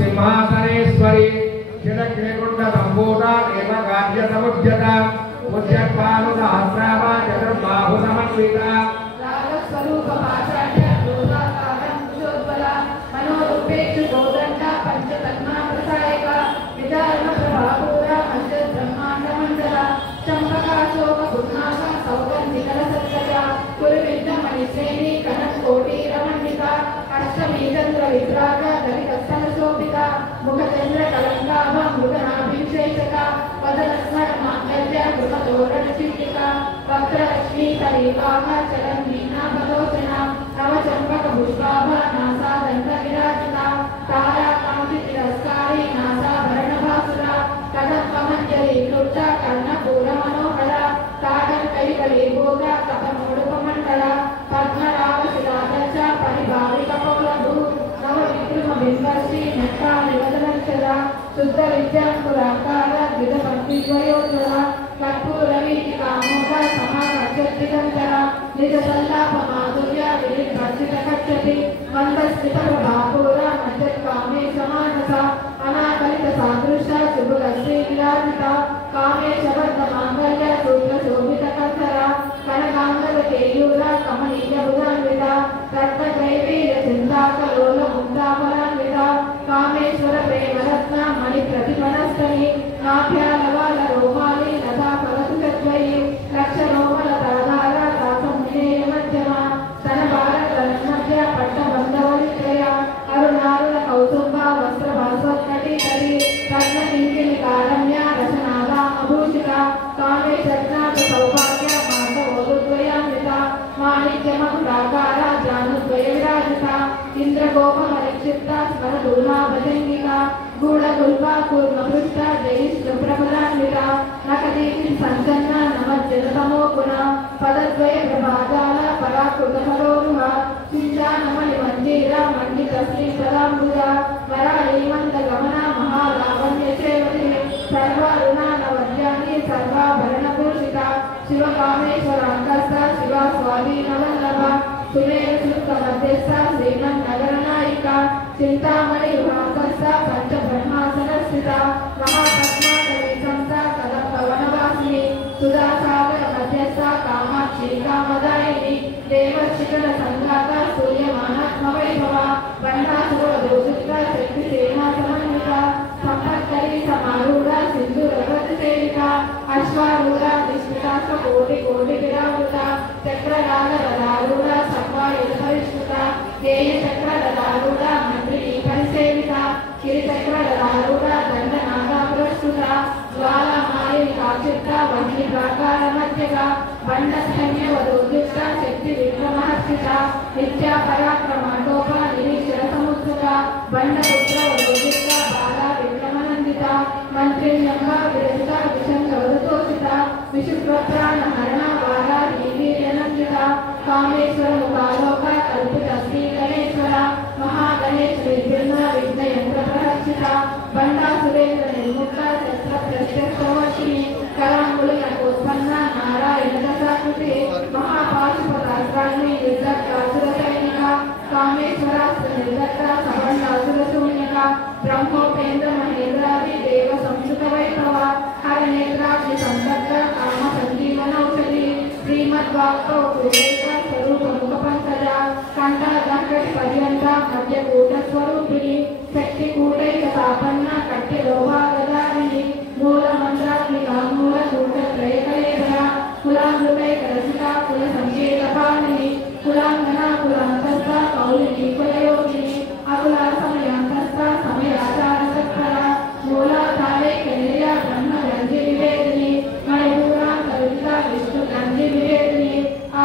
श्रीमत्सिंहासनेश्वरी चिरग्निकुण्डसम्भूता देवकार्यसमुद्यता उद्यत्पानुसहस्रामा चतुर्बाहुसमन्विता रागस्वरूपपाषाढ्य क्रोधाकारं कुशोज्ज्वला मनोरूपेषु गोदण्डा पञ्चतन्मा प्रसायका विदारणप्रभापूरा मञ्जद्ब्रह्माण्डमण्डला चम्पकाशोकपुर्णाका सौगन्धिकलसत्कजा कुरुविद्यमणिश्रेणी कनककोटीरमण्डिता अष्टमी चन्द्रविभ्राजा दलितस्थलशोभिता मुखचन्द्रकलङ्काभा मृगनाभिषेचका वदनस्मरमाङ्गल्य कृततोरणचित्तिका वक्त्रलक्ष्मी तरीकाभा चलन्मीना भगोचना नवचम्पकपुष्पाभा नासादन्तविराजिता ताराकान्तितिरस्कारी नासाभरणभासुरा कदम्बमञ्जरीकृता कर्णपूरमनोहरा ताडङ्कैकलीभूता कपमोडुपमण्डला पद्मरागशिलादर्श परिभाविकपौलभू नवविक्रमबिम्बश्री नट्टानिवदनक्षरा शुद्धविद्याङ्कुराकार द्विधपत्नीद्वयोज्ज्वला कर्पूरवीथिकामोदा समाकर्षद्दिगन्तरा निजसल्लापमाधुर्या विलिभर्जितकच्छति मन्दस्मितप्रभापूरा मज्जत्कामे समानसा अनाकलितसादृशा शुभगश्रीविराजिता कामेशवर्धमाङ्गल्य सूत्रशोभितकन्धरा कनकाङ्गलकेयूरा कमनीयभुजान्विता रत्नत्रैवीर्यचिन्ताकलोलमुक्ताफलान्विता कामेश्वरप्रेमरत्ना मणिप्रतिफलस्तनि नाभ्यालवालरोमाली लता फलसुषद्वयी लक्षरोमलताधारा दासमुनेयमध्यमा स्तनभारतरत्नभ्य पट्टबन्धवलित्रया अरुणारुणकौसुम्भा वस्त्रभास्वत्कटितरी रत्नकिङ्किणिकारम्या रसनादामभूषिता कामेशरत्नाभसौभाग्या माधवोदुद्वयान्विता माणिक्यमकुटाकारा जानुद्वयविराजिता इन्द्रगोपमरिक्षिप्ता स्मरदूर्णाभजङ्गिका गूढगुल्पा कूर्मपृष्ठा जयिष्ठप्रबलान्विता नखदीप्ति सञ्चन्ना नमज्जनतमो गुणा पदद्वयप्रभाजाला पराकृतफलोरुहा चिञ्चानमणिमञ्जीरा मण्डितश्रीप्रदाम्बुजा वराळीमन्दगमना महालावण्यसेवती सर्वारुणानवद्यानि सर्वाभरणभूषिता शिवकामेश्वराङ्कस्था शिवा स्वाधीनवल्लभा सुमेरशुल्कमध्यस्था श्रीमन्नगरनायिका चिन्तामणिविभासस्था पञ्चब्रह्मासनस्थिता महापद्माटवीसंस्था कदम्बवनवासिनी सुधासागरमध्यस्था कामाक्षी कामदायिनी देवशिखरसङ्घाता सूर्यमानात्मवैभवा बण्डासुरदोषिता शक्तिसेनासमन्विता संपत्करी समारूढा सिन्धुरवतसेविका अश्वारूढा विस्मितास्वकोटिकोटिविरावृता चक्ररागरदारूढा सर्वायुधपरिष्कृता गेयचक्ररदारूढा मन्त्रिणी परिसेविता गिरिचक्ररदारूढा दण्डनागापुरस्कृता ज्वालामालिकाचित्ता वह्निप्राकारमध्यका बण्डसैन्यवदोद्युक्ता शक्तिविक्रमहर्षिता नित्यापराक्रमाटोपा निरीक्षरसमुत्सुका बण्डपुत्रवदोद्युक्ता बाला विक्रमनन्दिता मन्त्रिण्यम्बा विरचिता विशङ्कवदतोषिता विशुप्रप्राणहरणा वारा वीर्यनन्दिता कामेश्वरमुखालोका कल्पितश्रीगणेश्वरा महागणेशविभिन्ना विघ्नयन्त्रप्रहर्षिता बण्डासुरेन्द्रनिर्मुक्ता शस्त्रप्रत्यक्षवर्षिणी कराङ्गुलिनकोत्पन्ना नारायणदशाकृते महापाशुपतास्त्राग्नि निर्दग्धासुरसैनिका कामेश्वरास्त्रनिर्दग्धा सवर्णासुरशून्यका ब्रह्मोपेन्द्रमहेन्द्रादि देवसंस्कृतवैभवा हरनेत्राग्निसंदग्धा कामसञ्जीवनौषधि श्रीमद्वाक्पौ कुरुरेखा स्वरूपमुखपङ्कजा कण्ठादङ्कटिपर्यन्ता मध्यकूटस्वरूपिणी शक्तिकूटैकतापन्ना कट्यलोभागधारिणी मूलमन्त्रात्मिका मूलकूटत्रयकलेभरा कुलामृतैकरसिका कुलसङ्केतपाणिनी कुलाङ्गना कुलान्तस्था कौलिकी कुलयोगिनी अकुला समयान्तस्था समयाचारसत्परा मूलाधारैकनिर्या ब्रह्मगन्धिविवेदिनी मणिपूरान्तरिता विष्णुगन्धिविवेदिनी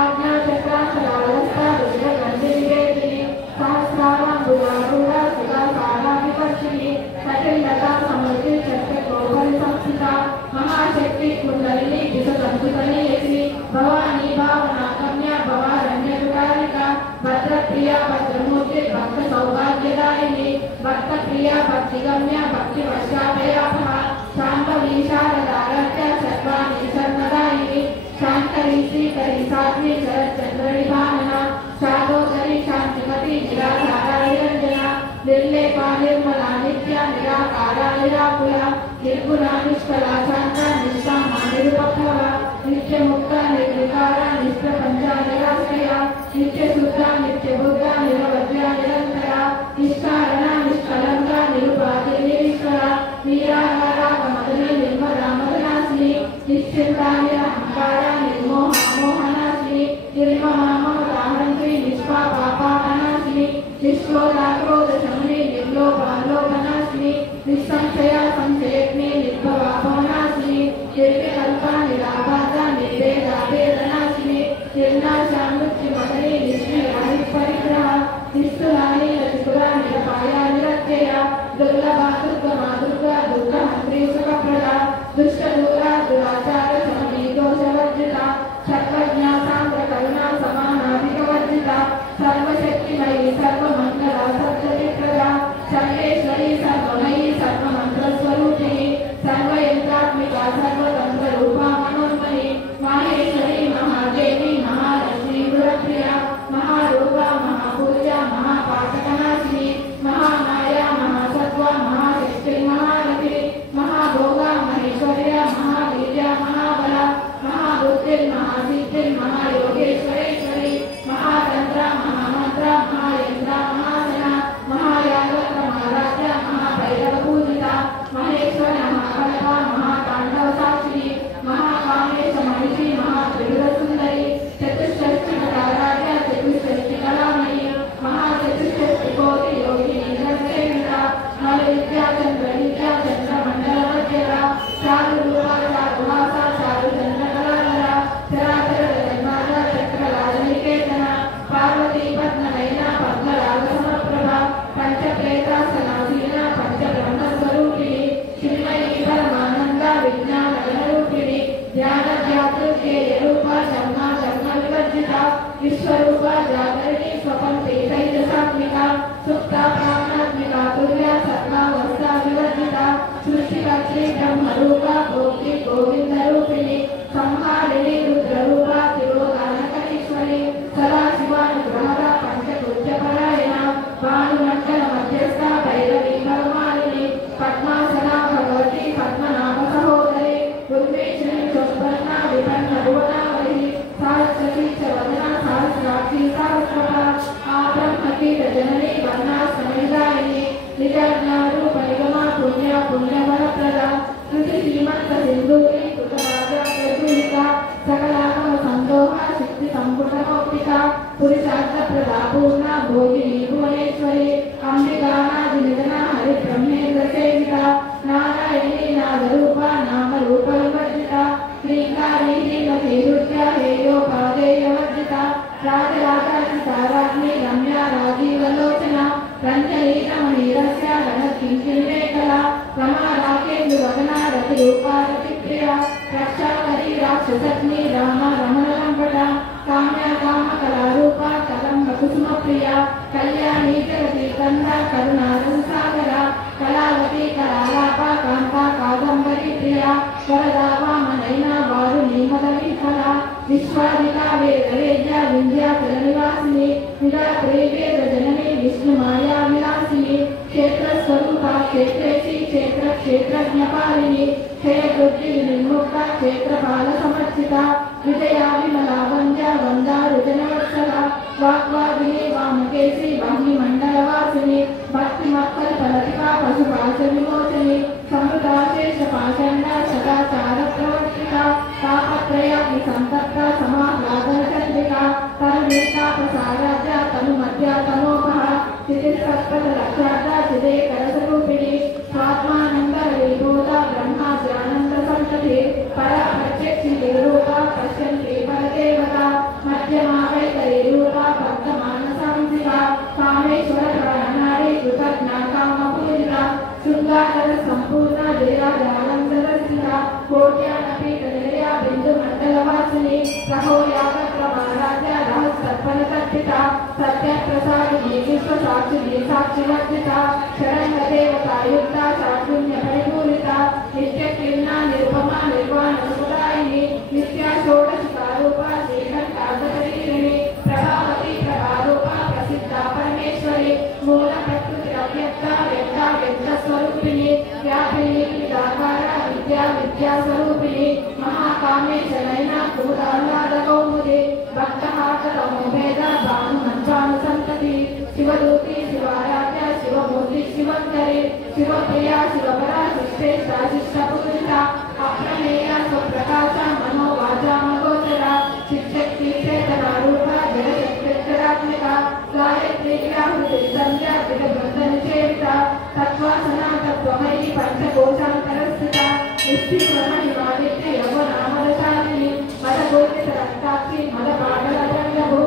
आज्ञाचक्रान्तरालस्था रुद्रगन्धिविवेदिनी सहस्राराम्बुजारूढा सुधासाराभिवर्षिणी सटिलता समृद्धि चक्रगोपरिसंस्थिता महाशक्ति कुण्डलिनी विषसंस्कृतनीयसी भवानी भावनागम्या भवारण्यविकारिका भद्रप्रिया भद्रमूर्ति भक्तसौभाग्यदायिनी भक्तप्रिया भक्तिगम्या भक्तिवर्षाभयापहा शाम्भवी शारदाराध्या सर्वाणि शरणदायिनी शान्तरी श्रीकरी साध्वी शरच्चन्द्रनिभानना शादोदरी शान्तिमती निराधारा निरञ्जना निर्लेप निर्लेपा निर्मला नित्या निराकारा निराकुला निर्गुणा निष्कला शांता निष्कामा निरुपद्रवा नित्य मुक्ता निर्विकारा निष्प्रपंचा निराश्रया नित्य शुद्धा नित्य बुद्धा निरवध्या निरंतरा निष्कारणा निष्कलंका निरुपाधि निरीश्वरा निराहारा मदनी निर्मला मदनासिनी निश्चिंता निरहंकारा निर्मोहा मोहनासिनी निर्ममा ममताहंत्री निष्पापा पापनासिनी निष्क्रोधा क्रोध शमनी निर्लोभा लोभनासिनी निस्संशया संशयग्नि निर्भवा भवनासिनी निर्विकल्पा निराबाधा निर्वेदा वेदनासिनी निर्नाशा मृत्युमदनी निष्क्रिया निष्परिग्रहा निस्तुलानि रतिपुरा निरपाया निरत्यया दुर्लभा दुर्गमा दुर्गा दुर्गहंत्री सुखप्रदा दुष्टदूरा दुराचार शमनी दोषवर्जिता सर्वज्ञा सान्द्र करुणा समानाधिकवर्जिता सर्वशक्तिमयी सर्वमंगला सत्यप्रदा सर्वेश्वरी सर्वमयी सर्वमंत्रस्वरूपिणी सर्वयंत्रात्मिका सर्वतंत्ररूपा मनोन्मयी माहेश्वरी महादेवी महालक्ष्मी गुरुप्रिया महारूपा महापूजा महापातकनाशिनी महामाया महासत्वा महाशक्ति महालक्ष्मी महाभोगा महेश्वर्या महावीर्या महाबला महाबुद्धिर् महासिद्धिर् महायोगेश्वरेश्वरी महातंत्रा महामंत्रा महायंत्रा महासना महायागत्र महाराजा महाभैरवपूजिता महेश्वर महाकल्पा महातांडव साक्षिणी महाकामेश महिषी महात्रिपुरसुंदरी चतुष्षष्टिकलाराजा चतुष्षष्टिकलामयी महाचतुष्षष्टिकोटि योगिनी नरसेविता नवविद्या चंद्रविद्या चंद्रमंडलमध्यरा चारुरूपा चारुहासा चारुचंद्रकलाधरा चराचर जगन्नाथ चक्रराजनिकेतन पार्वती पद्मनयना पद्मरागसमप्रभा पंचप्रेता सनासीना पंचब्रह्मस्वरूपिणी चिन्मयी परमानंदा विज्ञानगणरूपिणी ध्यानध्यातृत्यरूपा शर्मा शर्मविवर्जिता विश्वरूपा जागरिणी स्वपंक्ति तैजसात्मिका सुप्ता प्राणात्मिका तुर्या सर्वावस्था विवर्जिता सृष्टिकर्त्री ब्रह्मरूपा गोप्ति गोविंदरूपिणी संहारिणी रुद्ररूपा तिरोधानकरीश्वरी सदाशिवानुग्रहरा पंचकृत्यपरायणा भानुमण्डल मध्यस्था भैरवी भगवानिनी पद्मासना भगवती पद्मनाभ सहोदरी उर्वेश्वरी चोत्पन्ना विपन्न भुवनावली सहस्रती च वदना सहस्राक्षी सहस्रभा आब्रह्मकीट जननी वर्णाश्रमनिदायिनी निजज्ञारूप निगमा पुण्या पुण्यफलप्रदा कृति श्रीमंत सिंधूरी कृतराजा प्रदूहिता सकलागम संदोहा शक्ति संपुटमौक्तिका पुरुषार्थ प्रदा पूर्णा भोगिनी भुवनेश्वरी अंबिकानादि निधना हरिब्रह्मेन्द्र सेविता नारायणी नादरूपा नामरूप विवर्जिता श्रीकारि श्रीमती रुद्रा हेयोपादेयवर्जिता राजराजाचिता राज्ञी रम्या राजीवलोचना रञ्जनी रमणीरस्या रणकिङ्किणीमेखला रमा राकेन्दुवदना रतिरूपा रतिप्रिया रक्षाकरी राक्षसग्नि रामा रमणलम्बटा काम्या कामकलारूपा कदम्बकुसुमप्रिया कल्याणी जगती कन्दा करुणारससागरा कलावती करालापा कान्ता कादम्बरी प्रिया वरदा वामनयना वारुणी मदविफला विश्वादिका वेदवेद्या विन्ध्याचलनिवासिनी विरात्रे वेदजननी विष्णुमाया विलासिनी क्षेत्रस्वरूपा क्षेत्रेशी क्षेत्रज्ञपालिनी क्षेत्रबुद्धि निर्मुक्ता क्षेत्रपालसमर्चिता विजया विमला वन्द्या वन्दारुजनवत्सला वाग्वादिनी वामकेशी वाग्मिमण्डलवासिनी भक्तिमत्कल्पलतिका पशुपाश विमोचनी समृता शेषपाषण्डा सदाचारप्रवर्तिका तापत्रयाग्नि संतप्ता समाह्लादनचन्द्रिका तरुणीका प्रसाराद्या तनुमध्या तनोपहा चितिस्सत्पथलक्षाद्या चिदेकरसरूपिणी स्वात्मानन्दविबोधा ब्रह्माद्यानन्दसन्तति परा प्रत्यक्षिरूपा पश्यन्ति परदेवता मध्यमा वैतरीरूपा भक्तमानसांसिका कामेश्वरप्राणारी कृतज्ञा कामपूजिता शृङ्गार सम्पूर्णा जयाजानन्दरसिका कोट्यानपीठनिलया बिन्दुमण्डलवासिनी सहोयागप्रभाराज्या रहस्सत्फलकल्पिता सत्यप्रसादिनी विश्वसाक्षिणी साक्षिवर्जिता शरणदेवतायुक्ता साक्षुण्यपरिपूरिता नित्यकीर्णा निरुपमा निर्वाणसुदायिनी नित्या षोडशिकारूपा श्रीकण्ठार्धशरीरिणी प्रभावती प्रभारूपा प्रसिद्धा परमेश्वरी मूलप्रकृतिरव्यक्ता व्यापिनी निराकार विद्या विद्या स्वरूपिणी महाकामेशनैना भूताह्लादकौमुदी भक्तहाटतमोभेद भानुमञ्चानुसन्तति शिवदूती शिवाराध्या शिवमूर्ति शिवङ्करी शिवप्रिया शिवपरा शिष्टेष्टा शिष्टपूजिता अप्रमेया स्वप्रकाशा मनोवाचा मगोचरा शिक्षक्ति चेतनारूपा जगदक्षरात्मिका गायत्री व्याहृति संध्या जगद्बन्धनसेविता तत्त्वासना तत्त्वमयी पञ्चकोशान्तरस्थिता निष्ठिप्रमणिमादित्य यवनामरशालिनी मदगोचितरक्ताक्षी मदपाटलरङ्गभू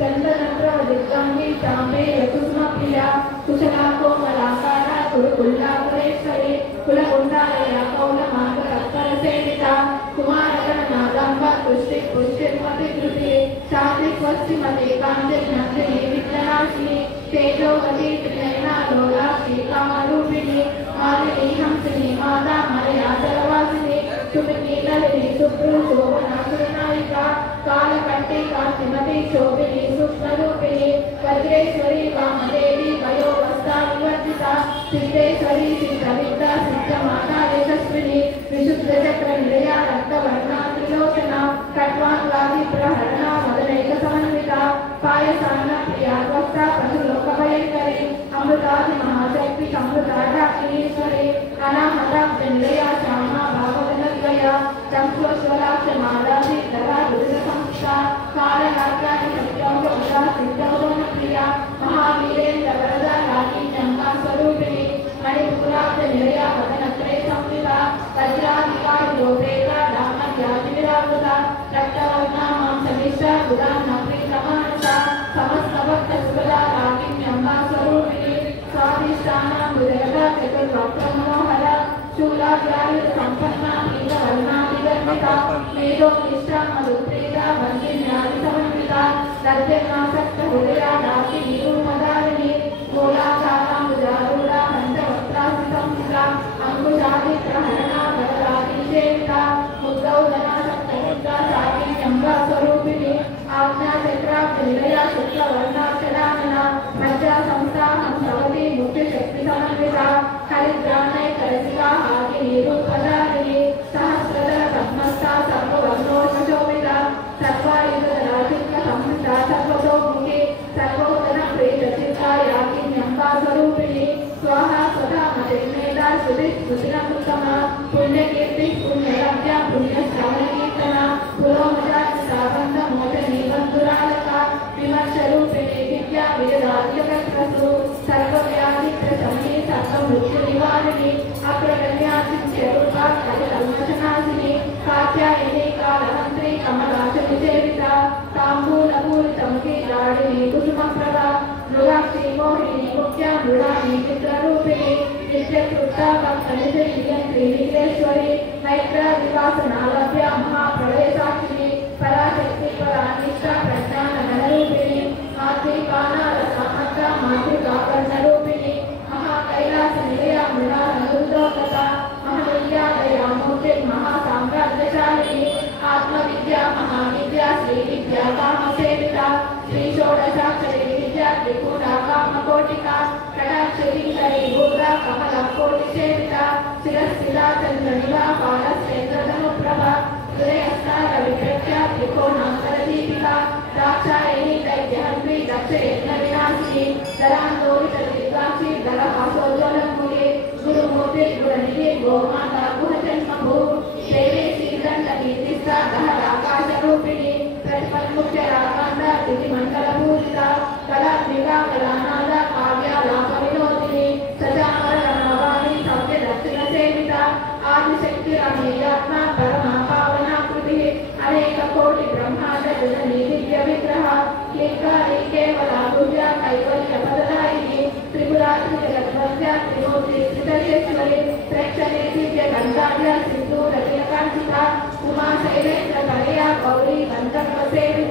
चन्द्रनन्द्रवदिग्गम्बी चाम्बे यतुस्मप्रिया कुशला कोमलाकारा कुरुकुल्लापरेश्वरी कुलकुण्डालया कौलमार्गतत्परसेविता कुमारगणनादम्ब पुष्टिपुष्टिर्मतिकृति शान्तिस्वस्तिमते कान्तिर्नन्दिनी विघ्ननाशिनी तेजोवती त्रिनयना लोलाक्षी कामरूपिणी मालिनी हंसिनी माता मलयाचलवासिनी सुमिनी ललिनी सुप्रू शोभना सुरनायिका कालकण्ठी कान्तिमती शोभिनी सूक्ष्मरूपिणी वज्रेश्वरी वामदेवी वयोवस्था विवर्जिता सिद्धेश्वरी सिद्धविद्या सिद्धमाता यशस्विनी विशुद्धचक्रनिलया रक्तवर्णा त्रिलोचना खट्वाङ्गादि प्रहरणा मदनैकसमन्विता पायसान्नप्रिया त्वष्टा पशुलोकभयङ्करी अमृतादि महाशक्ति अमृताढाक्षिणीश्वरी अनाहताब्जनिलया श्यामा भागवतनद्वया चंश्वश्वलाक्षमालाधि धरा दुर्गसंस्था कालराज्यादि सत्यौघ सिद्धौघनप्रिया महावीरेन्द्रवरदा राकीन्यम्बा स्वरूपिणी मणिपुराब्जनिलया वदनत्रय संविता वज्राधिकारिलोपेता दामध्यादिविरावृता रक्तवर्णा मांसमिश्रा गुदान्नप्रीतमानसा समस्तभक्तसुभदा राकीन्यम्बा स्वरूपिणी स्वादिष्टानां हृदयदा चतुर्वक्त्रमनोहरा शूलाग्रायुधसम्पन्ना नीलवर्णादिगर्भिता मेधोनिष्ठा मधुप्रीता वन्दिन्यादिसमन्विता लज्जन्नासक्तहृदया दासिनीरूपधारिणी गोलाकाराम्बुजारूढा पञ्चवक्त्रासिसंस्थिता अङ्कुशादिप्रहरणा वरदादिसेविता मुद्गौदनासक्तचित्ता साकिन्यम्बा स्वरूपिणी आज्ञाचक्राब्जनिलया शुक्लवर्णाक्षदानना मज्जासंस्था हंसवती मुख्यशक्तिसमन्विता हरिद्राणैकरसिका हाकिनीरूपधारिणी सहस्रदल पद्मस्था सर्ववर्णोपशोभिता सर्वायुधराशिक्लसंहिता सर्वतोमुखी सर्वोदनप्रीतचित्ता याकिन्यम्बा स्वरूपिणी स्वाहा स्वधा मतिर्मेधा श्रुतिस्मृतिरनुत्तमा पुण्यकीर्ति पुण्यलब्ध्या पुण्यश्रवणकीर्तना पुरोमजातिसाबन्धमोचनी बन्धुरालका विमर्शरूपिणी विद्या विजदाद्यकत्रसु सर्वव्याधिप्रशमनी सर्वमृत्युनिवारिणी अप्रगण्याचित्यरूपा कटिकल्मषनाशिनी कात्यायनी कालहन्त्री कमलाशनिसेविता ताम्बूलपूरितमुखी लाडिनी कुसुमप्रभा मृगाक्षी मोहिनी मुख्या मृगाणी चित्ररूपिणी नित्यकृता भक्तनिधियन्त्री नीलेश्वरी मैत्रादिवासनालभ्या महाप्रलयसाक्षिणी पराशक्ति परानिष्ठा प्रज्ञानघनरूपिणी मातृकानालसामत्ता मातृकाकर्णरूपिणी महाकैलासनिलया मृगानरुद्रोकता महनीयादया मूर्तिर्महासाम्राज्यशालिनी आत्मविद्या महाविद्या श्रीविद्या कामसेविता श्रीषोडशाक्षरी विद्या त्रिपुरा कामकोटिका कटाक्षरीकरी भूता कमलकोटिसेविता शिरस्थिता चन्द्रनिभा पालस्येन्द्रधनुप्रभा हृदयस्तारविप्रख्या त्रिकोणान्तरदीपिका दाक्षायणी दैत्यहन्त्री दक्षयज्ञविनाशिनी दरान्दोलितदिग्गाक्षी दरहासोज्ज्वलमुखे गुरुमूर्ति गुणनिधि गोमाता गुहजन्मभू देवी श्रीदण्डकीर्तिस्था दहराकाशरूपिणी प्रतिपन्मुख्यराकान्दा दितिमण्डलपूजिता कलात्मिका कलानादा काव्यालापविनोदिनी सजामररणवाणी सव्यदक्षिणसेविता आदिशक्तिरमेयात्मा परमा पावनाकृतिः अनेककोटि ब्रह्माण्ड जननी दिव्यविग्रह क्लिङ्कारी केवला भुव्या कैवल्यपददायिनी त्रिपुरात्रि जगद्वन्द्या त्रिमूर्ति त्रिदशेश्वरी प्रेक्षणे दिव्यगन्धाढ्या सिन्दूरतिलकाञ्चिता उमा शैलेन्द्रकलया गौरी गन्धर्वसेविता